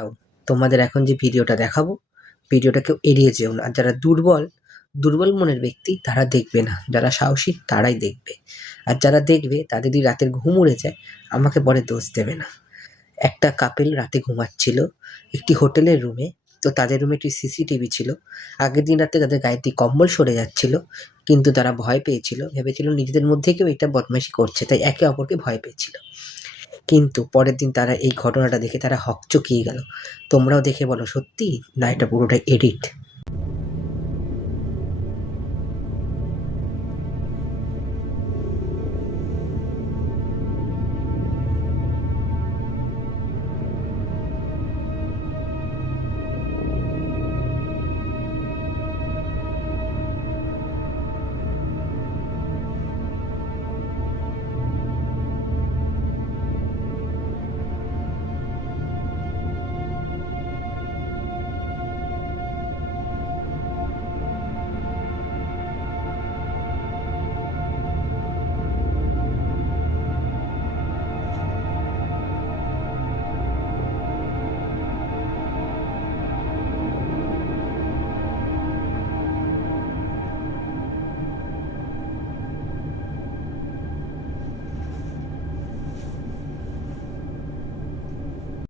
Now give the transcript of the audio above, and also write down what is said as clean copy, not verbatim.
দাঁড়াও, তোমাদের এখন যে ভিডিওটা দেখাবো, ভিডিওটা কেউ এড়িয়ে যেও না। আর যারা দুর্বল, দুর্বল মনের ব্যক্তি তারা দেখবে না, যারা সাহসী তারাই দেখবে। আর যারা দেখবে তাদের যদি রাতের ঘুম উড়ে যায়, আমাকে পরে দোষ দেবে না। একটা কাপেল রাতে ঘুমাচ্ছিল একটি হোটেলের রুমে। তো তাদের রুমে একটি সিসিটিভি ছিল। আগের দিন রাতে তাদের গায়ে দিয়ে কম্বল সরে যাচ্ছিল, কিন্তু তারা ভয় পেয়েছিল, ভেবেছিল নিজেদের মধ্যে কেউ এটা বদমাইশি করছে, তাই একে অপরকে ভয় পেয়েছিল। কিন্তু পরের দিন তারা এই ঘটনাটা দেখে তারা হকচকিয়ে গেল। তোমরাও দেখে বলো সত্যি না এটা পুরোটাই এডিট।